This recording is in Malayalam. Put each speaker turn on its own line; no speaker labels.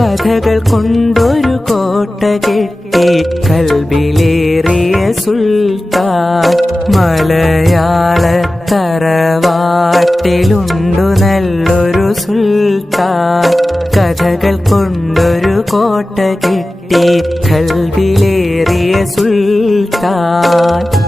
കഥകൾ കൊണ്ടൊരു കോട്ട കെട്ടി കൽബിലേറിയ സുൽത്താൻ മലയാള തറവാട്ടിലുണ്ടു നല്ലൊരു സുൽത്താൻ. കഥകൾ കൊണ്ടൊരു കോട്ട കെട്ടി കൽബിലേറിയ സുൽത്താൻ.